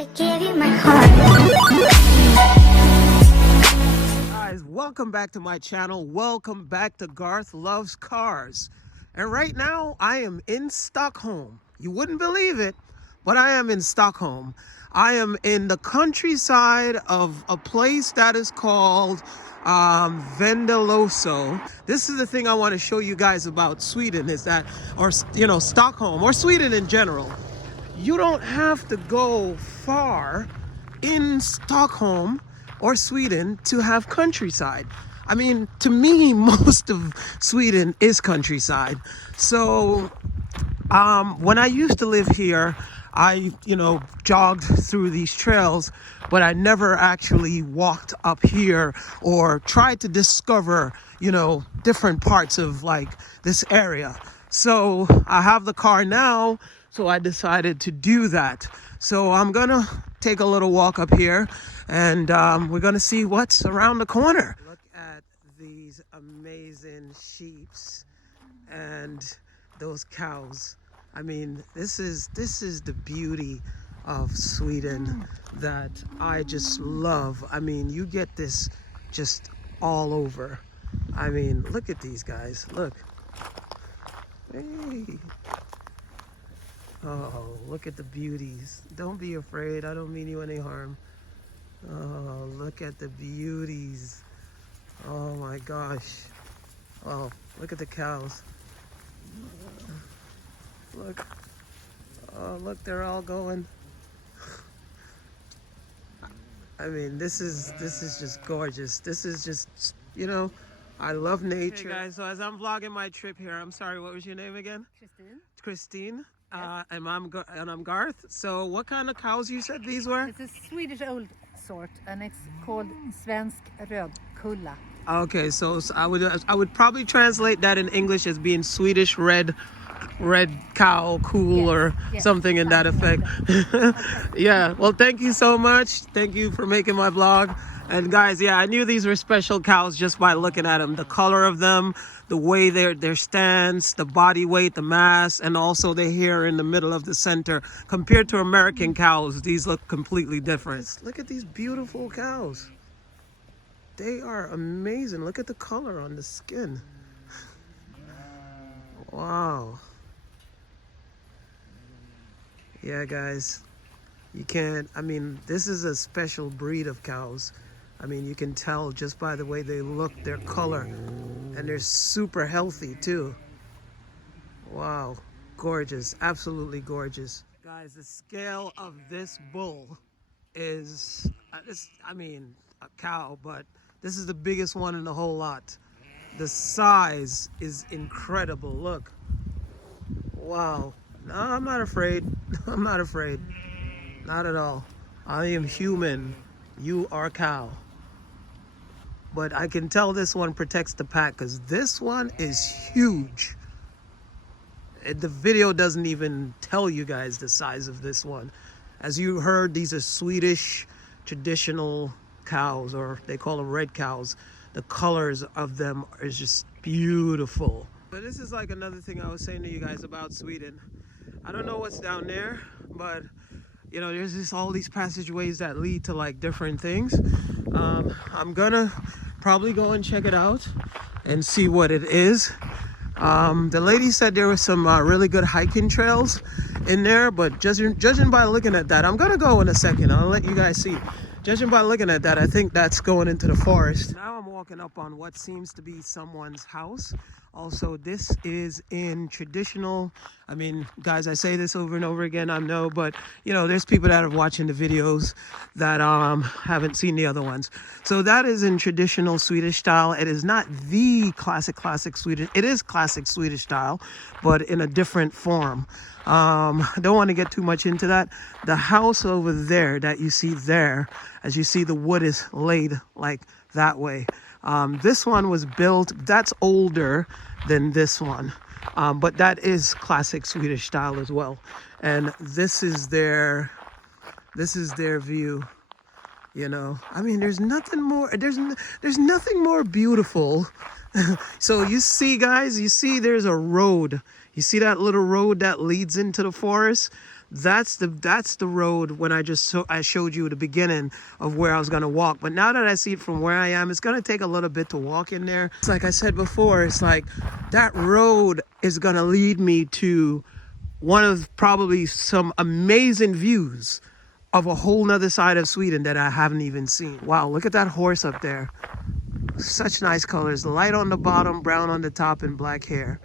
I gave you my heart. Guys, welcome back to my channel. Welcome back to Garth Loves Cars. And right now I am in Stockholm. You wouldn't believe it, but I am in Stockholm. I am in the countryside of a place that is called Vendeloso. This is the thing I want to show you guys about Sweden is that, or Stockholm or Sweden in general. You don't have to go far in Stockholm or Sweden to have countryside. I mean, to me, most of Sweden is countryside. So when I used to live here, I, jogged through these trails, but I never actually walked up here or tried to discover, different parts of like this area. So I have the car now, so I decided to do that. So I'm gonna take a little walk up here and we're gonna see what's around the corner. Look at these amazing sheeps and those cows. I mean, this is the beauty of Sweden that I just love. I mean, you get this just all over. I mean, look at these guys. Look. Hey. Oh, look at the beauties. Don't be afraid. I don't mean you any harm. Oh, look at the beauties. Oh my gosh. Oh, look at the cows. Look. Oh, look, they're all going. I mean, this is just gorgeous. This is just, I love nature. Hey guys, so as I'm vlogging my trip here, I'm sorry, what was your name again? Christine. Christine. Yes. And I'm Garth. So what kind of cows you said these were? It's a Swedish old sort and it's called Svensk Rödkulla. Okay, so I would probably translate that in English as being Swedish red cow cool, yes, or yes, something in that effect. Like yeah, well, thank you so much. Thank you for making my vlog. And guys, yeah, I knew these were special cows just by looking at them. The color of them, the way their stance, the body weight, the mass, and also the hair in the middle of the center. Compared to American cows, these look completely different. Look at these beautiful cows. They are amazing. Look at the color on the skin. Wow. Yeah, guys, you can't, I mean, this is a special breed of cows. I mean, you can tell just by the way they look, their color, and they're super healthy too. Wow, gorgeous, absolutely gorgeous. Guys, the scale of this bull is, I mean, a cow, but this is the biggest one in the whole lot. The size is incredible, look. Wow. No, I'm not afraid. I'm not afraid. Not at all. I am human. You are cow. But I can tell this one protects the pack because this one is huge. The video doesn't even tell you guys the size of this one. As you heard, these are Swedish traditional cows, or they call them red cows. The colors of them are just beautiful. But this is like another thing I was saying to you guys about Sweden. I don't know what's down there, but there's just all these passageways that lead to like different things. I'm gonna probably go and check it out and see what it is. The lady said there was some really good hiking trails in there, but judging by looking at that, I'm gonna go in a second. I'll let you guys see. Judging by looking at that, I think that's going into the forest. Now I'm walking up on what seems to be someone's house. Also, this is in traditional, I mean, guys, I say this over and over again, I know, but, there's people that are watching the videos that haven't seen the other ones. So that is in traditional Swedish style. It is not the classic Swedish. It is classic Swedish style, but in a different form. I don't want to get too much into that. The house over there that you see there, as you see, the wood is laid like that way. This one was built, that's older than this one, but that is classic Swedish style as well. And this is their view. I mean, there's nothing more, there's nothing more beautiful. So you see, guys, there's a road. You see that little road that leads into the forest? That's the road when I showed you the beginning of where I was gonna walk. But now that I see it from where I am, it's gonna take a little bit to walk in there. It's like I said before, it's like that road is gonna lead me to one of probably some amazing views of a whole nother side of Sweden that I haven't even seen. Wow, look at that horse up there. Such nice colors. Light on the bottom, brown on the top, and black hair.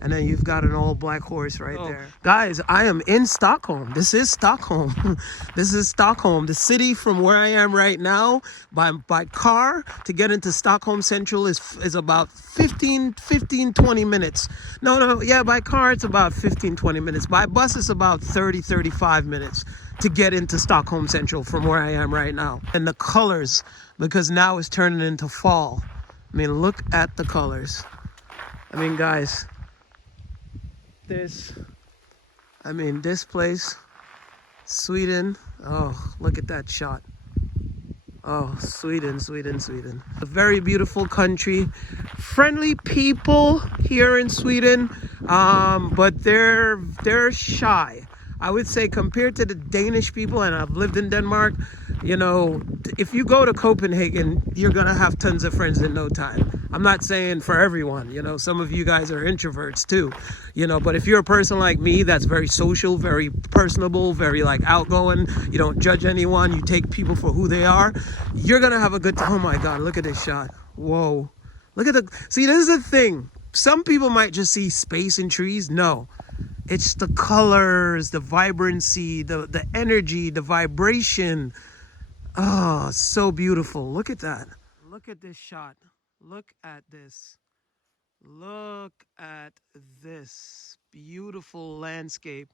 And then you've got an all black horse right there. Guys, I am in Stockholm. This is Stockholm. This is Stockholm. The city from where I am right now, by car to get into Stockholm Central is about 20 minutes. No, yeah, by car it's about 20 minutes. By bus it's about 35 minutes to get into Stockholm Central from where I am right now. And the colors, because now it's turning into fall. I mean, look at the colors. I mean, guys, this place, Sweden. Oh, look at that shot. Oh, Sweden. A very beautiful country, friendly people here in Sweden, but they're shy. I would say compared to the Danish people, and I've lived in Denmark, you know, if you go to Copenhagen, you're gonna have tons of friends in no time. I'm not saying for everyone, you know, some of you guys are introverts too, you know, but if you're a person like me that's very social, very personable, very like outgoing, you don't judge anyone, you take people for who they are, you're gonna have a good time. Oh my God, look at this shot. Whoa. Look at see, this is the thing. Some people might just see space and trees. No. It's the colors, the vibrancy, the energy, the vibration. Oh, so beautiful. Look at that. Look at this shot. Look at this. Look at this beautiful landscape.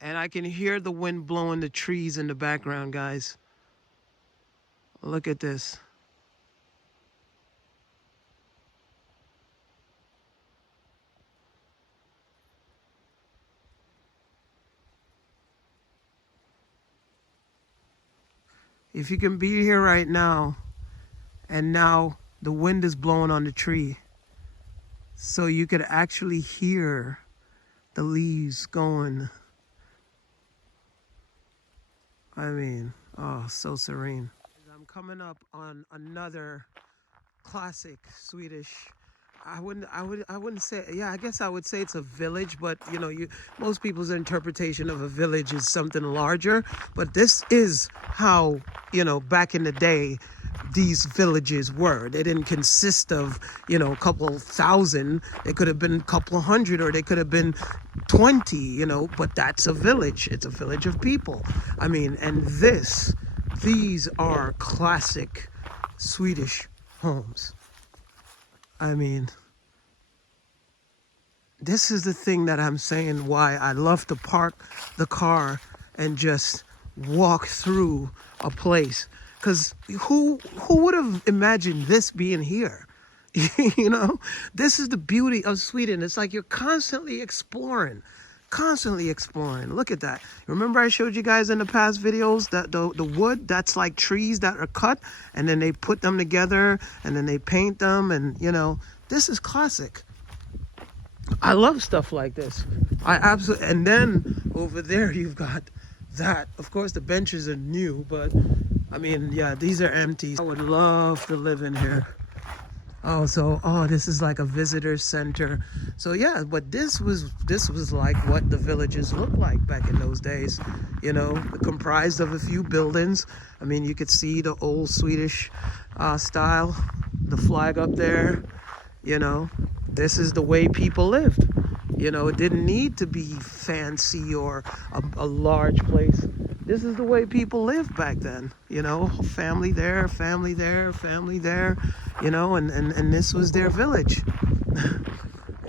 And I can hear the wind blowing the trees in the background, guys. Look at this. If you can be here right now, and now the wind is blowing on the tree, so you could actually hear the leaves going. I mean, oh, so serene. I'm coming up on another classic Swedish. I wouldn't say, yeah, I guess I would say it's a village, but you know, most people's interpretation of a village is something larger, but this is how, you know, back in the day, these villages were. They didn't consist of, you know, a couple thousand. They could have been a couple hundred, or they could have been 20, you know, but that's a village. It's a village of people. I mean, and these are classic Swedish homes. I mean, this is the thing that I'm saying why I love to park the car and just walk through a place. Because who would have imagined this being here? You know, this is the beauty of Sweden. It's like you're constantly exploring. Look at that. Remember I showed you guys in the past videos that the wood, that's like trees that are cut and then they put them together and then they paint them, and you know, this is classic. I love stuff like this. I absolutely. And then over there you've got that. Of course the benches are new, but I mean, yeah, these are empty. I would love to live in here. Oh, this is like a visitor center. So yeah, but this was like what the villages looked like back in those days. You know, comprised of a few buildings. I mean, you could see the old Swedish style, the flag up there. You know, this is the way people lived. You know, it didn't need to be fancy or a large place. This is the way people lived back then. You know, family there, family there, family there. You know, and this was their village.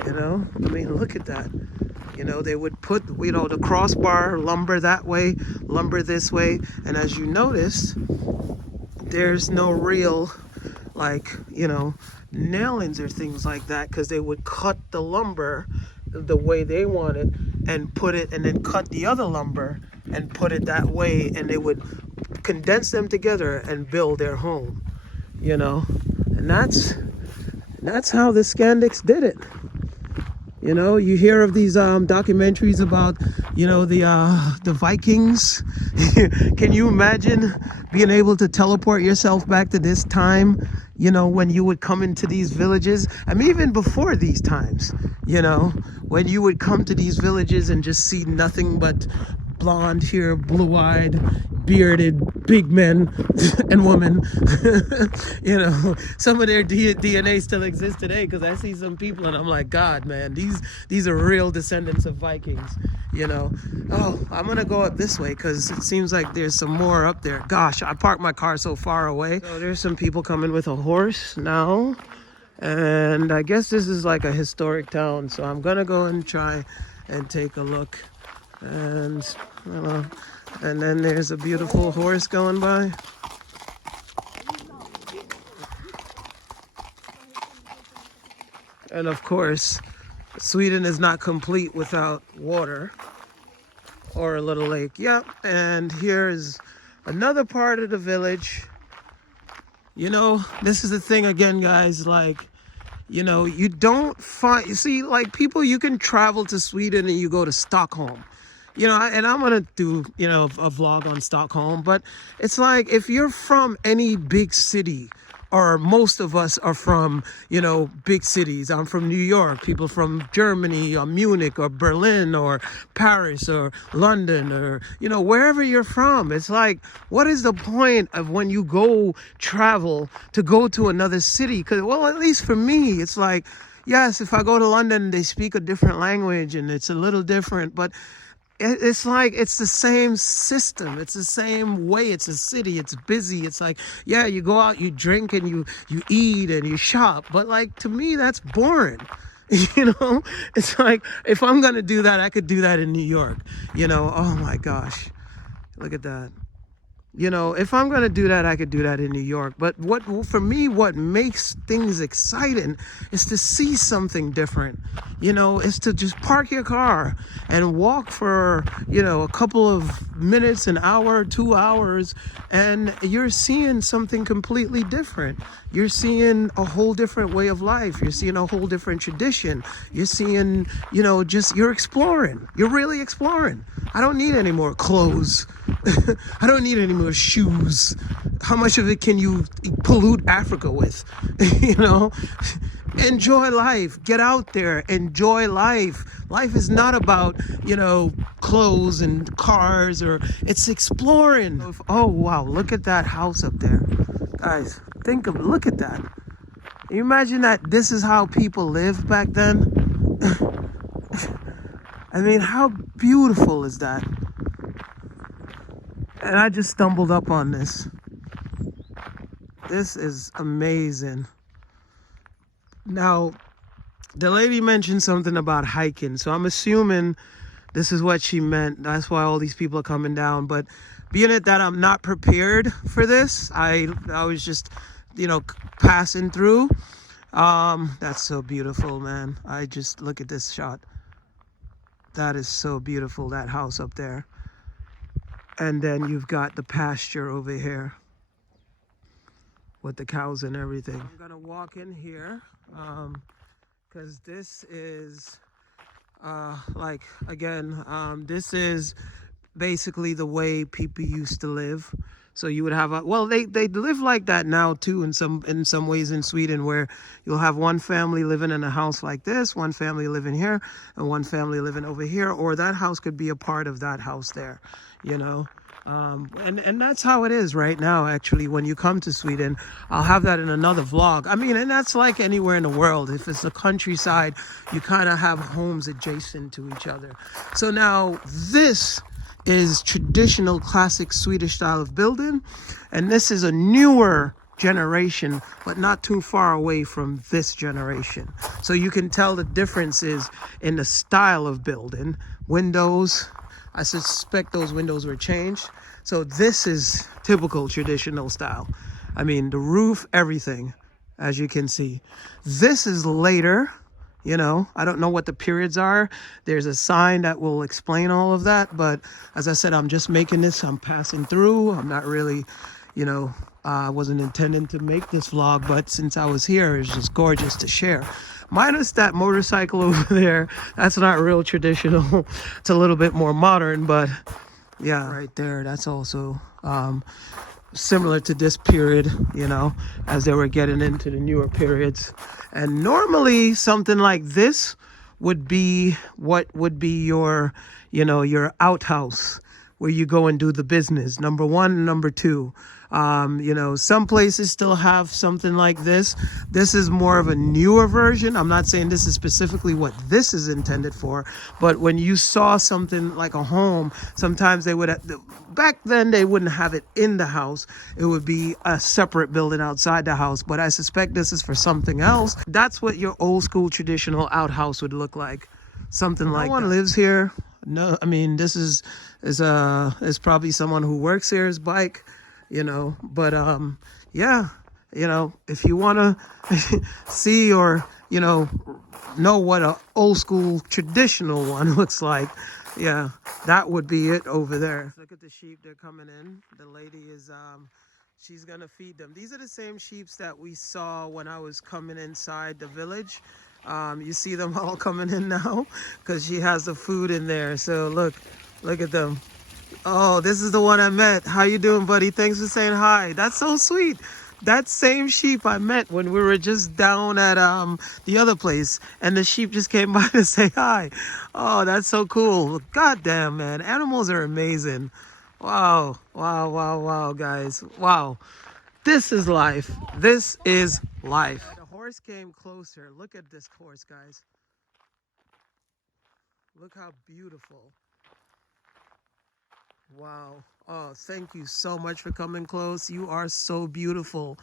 You know, I mean, look at that. You know, they would put, you know, the crossbar, lumber that way, lumber this way. And as you notice, there's no real, like, you know, nailings or things like that, because they would cut the lumber the way they wanted and put it, and then cut the other lumber and put it that way, and they would condense them together and build their home, you know. And that's how the Scandics did it. You know, you hear of these documentaries about, you know, the Vikings. Can you imagine being able to teleport yourself back to this time? You know, when you would come into these villages, I mean, even before these times, you know, when you would come to these villages and just see nothing but blonde hair, blue-eyed, bearded, big men and women. You know, some of their DNA still exists today, because I see some people and I'm like, God, man, these are real descendants of Vikings. You know, oh, I'm gonna go up this way because it seems like there's some more up there. Gosh, I parked my car so far away. So there's some people coming with a horse now. And I guess this is like a historic town, so I'm gonna go and try and take a look. And and then there's a beautiful horse going by. And of course, Sweden is not complete without water or a little lake. Yep. And here is another part of the village. You know, this is the thing again, guys, like, you know, you don't find, you see, like, people, you can travel to Sweden and you go to Stockholm. You know, and I'm gonna do, you know, a vlog on Stockholm, but it's like, if you're from any big city, or most of us are from, you know, big cities. I'm from New York, people from Germany or Munich or Berlin or Paris or London, or, you know, wherever you're from. It's like, what is the point of when you go travel to go to another city? Because, well, at least for me, it's like, yes, if I go to London, they speak a different language and it's a little different, but it's like, it's the same system, it's the same way, it's a city, it's busy. It's like, yeah, you go out, you drink, and you eat and you shop, but like, to me, that's boring. You know, it's like, if I'm gonna do that, I could do that in New York. You know, oh my gosh, look at that. You know, if I'm going to do that, I could do that in New York. But what, for me, what makes things exciting is to see something different. You know, is to just park your car and walk for, you know, a couple of minutes, an hour, 2 hours, and you're seeing something completely different. You're seeing a whole different way of life. You're seeing a whole different tradition. You're seeing, you know, just, you're exploring. You're really exploring. I don't need any more clothes. I don't need any more shoes. How much of it can you pollute Africa with? You know, enjoy life. Get out there. Enjoy life. Life is not about, you know, clothes and cars, or it's exploring. Oh, wow. Look at that house up there. Guys, look at that. Can you imagine that this is how people lived back then? I mean, how beautiful is that? And I just stumbled up on this. This is amazing. Now, the lady mentioned something about hiking, so I'm assuming this is what she meant. That's why all these people are coming down. But being it that I'm not prepared for this, I was just, you know, passing through. That's so beautiful, man. I just, look at this shot. That is so beautiful, that house up there. And then you've got the pasture over here with the cows and everything. I'm gonna walk in here because this is like, again, this is basically the way people used to live. So you would have well, they live like that now too in some ways in Sweden, where you'll have one family living in a house like this, one family living here, and one family living over here, or that house could be a part of that house there, you know. And that's how it is right now, actually, when you come to Sweden. I'll have that in another vlog. I mean, and that's like anywhere in the world. If it's the countryside, you kind of have homes adjacent to each other. So now this is traditional classic Swedish style of building, and this is a newer generation, but not too far away from this generation. So you can tell the differences in the style of building. Windows, I suspect those windows were changed. So this is typical traditional style. I mean, the roof, everything, as you can see. This is later, you know, I don't know what the periods are. There's a sign that will explain all of that. But as I said, I'm just making this, I'm passing through. I'm not really, you know, I wasn't intending to make this vlog, but since I was here, it's just gorgeous to share. Minus that motorcycle over there. That's not real traditional. It's a little bit more modern, but yeah, right there, that's also similar to this period, you know, as they were getting into the newer periods. And normally something like this would be what would be your, you know, your outhouse where you go and do the business. Number one, number two. You know, some places still have something like this. This is more of a newer version. I'm not saying this is specifically what this is intended for, but when you saw something like a home, sometimes they would, back then they wouldn't have it in the house. It would be a separate building outside the house, but I suspect this is for something else. That's what your old school traditional outhouse would look like. Something like that. No one lives here. No, I mean, this is probably someone who works here, his bike, you know, but yeah, you know, if you want to see or, you know what a old school traditional one looks like, yeah, that would be it over there. Look at the sheep, they're coming in. The lady is she's gonna feed them. These are the same sheep that we saw when I was coming inside the village. You see them all coming in now because she has the food in there. So look at them. Oh, this is the one I met. How you doing, buddy? Thanks for saying hi. That's so sweet. That same sheep I met when we were just down at the other place, and the sheep just came by to say hi. Oh, that's so cool. God damn, man. Animals are amazing. Wow, wow, wow, wow, guys. Wow. This is life. This is life. The horse came closer. Look at this horse, guys. Look how beautiful. Wow. Oh, thank you so much for coming close. You are so beautiful.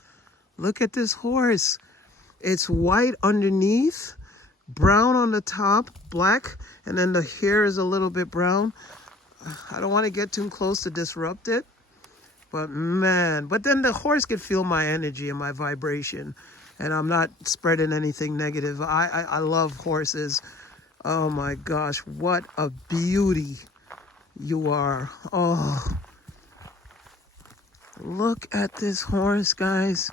Look at this horse. It's white underneath, brown on the top, black, and then the hair is a little bit brown. I don't want to get too close to disrupt it, but man, but then the horse could feel my energy and my vibration, and I'm not spreading anything negative. I love horses. Oh my gosh, what a beauty you are. Oh, look at this horse, guys.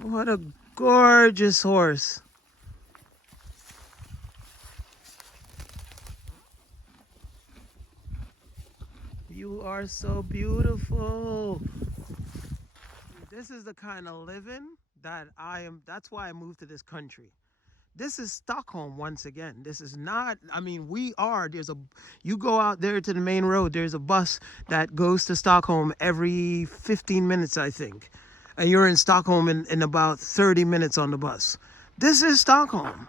What a gorgeous horse. You are so beautiful. This is the kind of living that I am. That's why I moved to this country. This is Stockholm once again. This is not, I mean, you go out there to the main road, there's a bus that goes to Stockholm every 15 minutes, I think. And you're in Stockholm in about 30 minutes on the bus. This is Stockholm.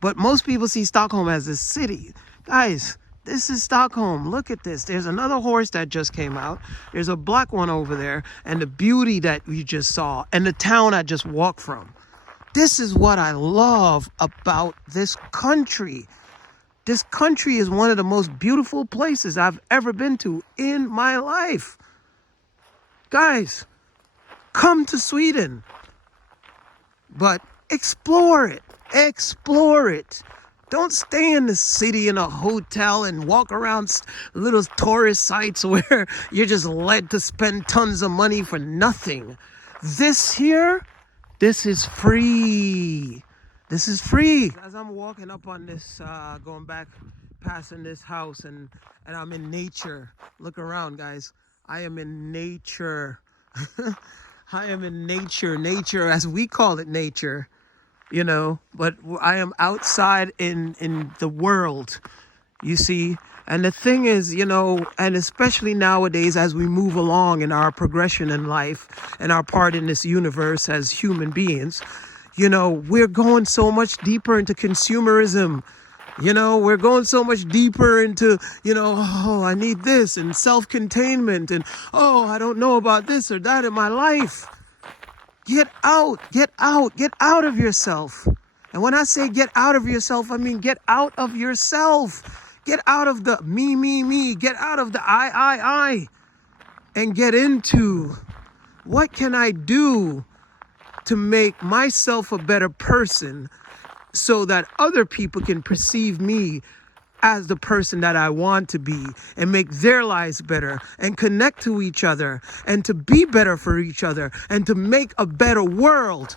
But most people see Stockholm as a city. Guys, this is Stockholm. Look at this. There's another horse that just came out. There's a black one over there. And the beauty that you just saw. And the town I just walked from. This is what I love about this country. This country is one of the most beautiful places I've ever been to in my life. Guys, come to Sweden. But explore it. Explore it. Don't stay in the city in a hotel and walk around little tourist sites where you're just led to spend tons of money for nothing. This here, this is free. This is free. As I'm walking up on this, going back, passing this house, and I'm in nature. Look around, guys. I am in nature. I am in nature. Nature, as we call it, nature. You know, but I am outside in the world, you see. And the thing is, you know, and especially nowadays as we move along in our progression in life and our part in this universe as human beings, you know, we're going so much deeper into consumerism. You know, we're going so much deeper into, you know, oh, I need this, and self-containment, and oh, I don't know about this or that in my life. Get out, get out, get out of yourself. And when I say get out of yourself, I mean get out of yourself. Get out of the me. Get out of the I. And get into what can I do to make myself a better person so that other people can perceive me as the person that I want to be and make their lives better and connect to each other and to be better for each other and to make a better world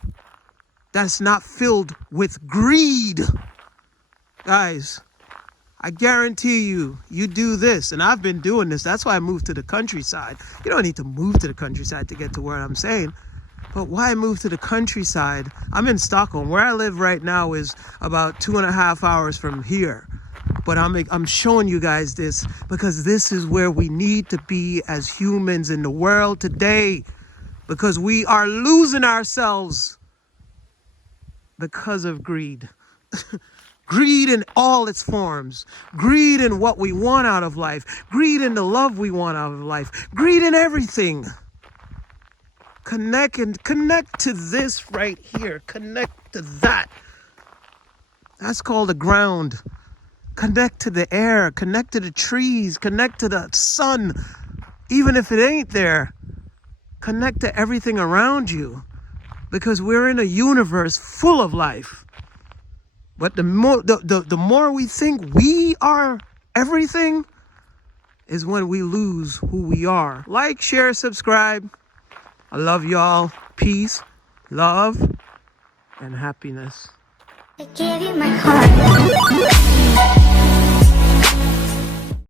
that's not filled with greed. Guys, I guarantee you, you do this, and I've been doing this. That's why I moved to the countryside. You don't need to move to the countryside to get to where I'm saying. But why move to the countryside? I'm in Stockholm. Where I live right now is about 2.5 hours from here. But I'm showing you guys this because this is where we need to be as humans in the world today. Because we are losing ourselves because of greed. Greed in all its forms. Greed in what we want out of life. Greed in the love we want out of life. Greed in everything. Connect to this right here. Connect to that. That's called the ground. Connect to the air. Connect to the trees. Connect to the sun. Even if it ain't there. Connect to everything around you. Because we're in a universe full of life. But the more we think we are everything is when we lose who we are. Like, share, subscribe. I love y'all. Peace, love, and happiness. I give you my heart.